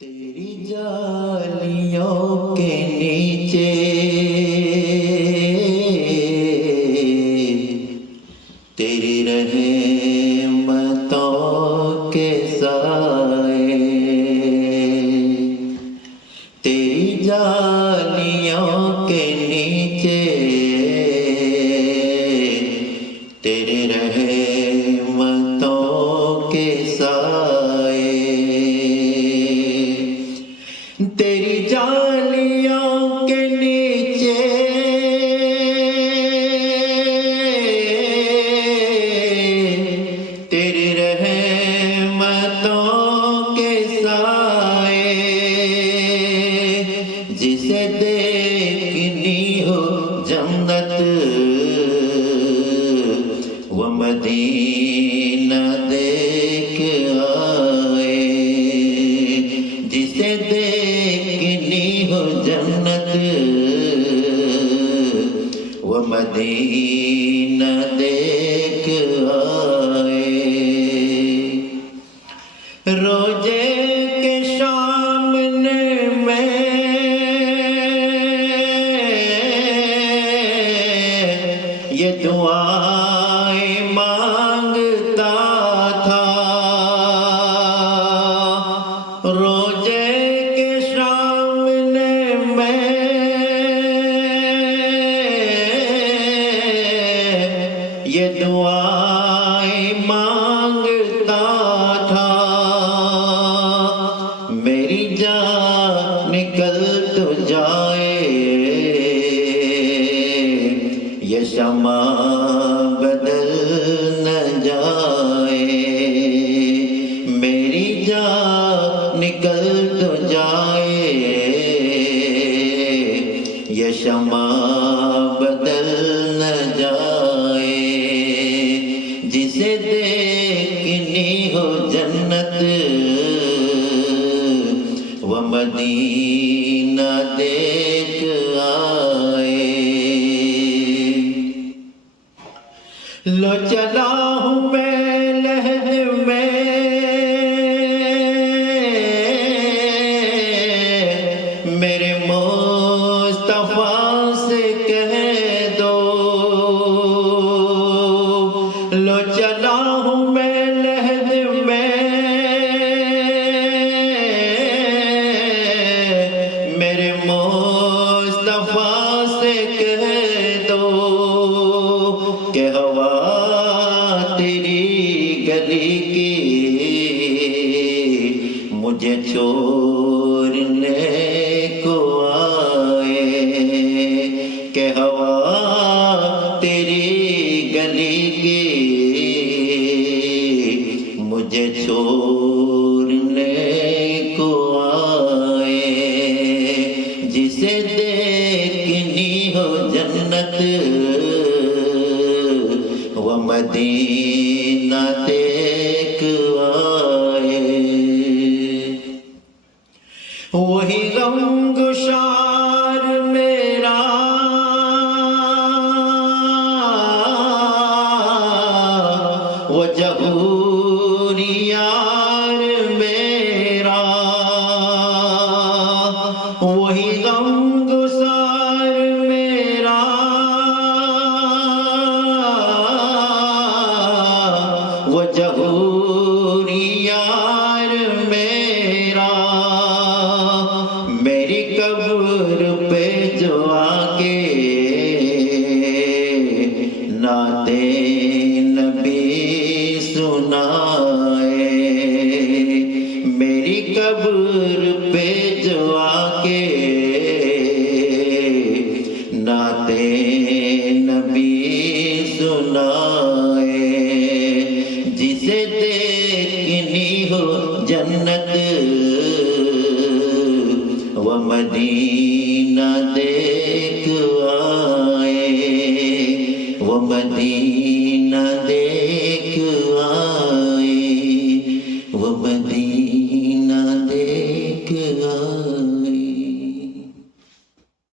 तेरी जालियों के नीचे तेरी रहमतों के साए, तेरी जालियों के नीचे तेरे रहमतों के साए, तेरी जालियों के नीचे तेरी रहमतों के साए, जिसे देखनी हो जन्नत वो मदीना देख आए, जिसे देखनी हो जन्नत वो मदीना देख आए। रोजे के सामने में ये दुआएं मांगता था, रोजे के सामने में ये दुआएं मांगता था। मेरी जान निकल तो जाए ये शमा बदल न जाए, मेरी जान निकल तो जाए ये शमा बदल न जाए, जिसे देखनी हो जन्नत वो मदीना देख आए। लो चला हूँ मैं लहद में मेरे मुस्तफा से कह दो, लो चला हूँ मैं लहद में मेरे मुस्तफा से कह दो कि हवा तेरी गली की मुझे छोड़ने को आए, कि हवा तेरी गली की मुझे छोड़ने को आए, जिसे देखनी हो जन्नत वो मदीना देख आए। वही गम गुशार मेरा वो जहूरी यार मेरा, वही गम गुसार मेरा वो जहूरी यार मेरा, मेरी कब्र पे जो आके नाते नबी सुनाए, मेरी कब्र पे जो आके नाते नबी सुनाए, जिसे देखनी हो जन्नत वो मदीना देख आए, वो मदीना देख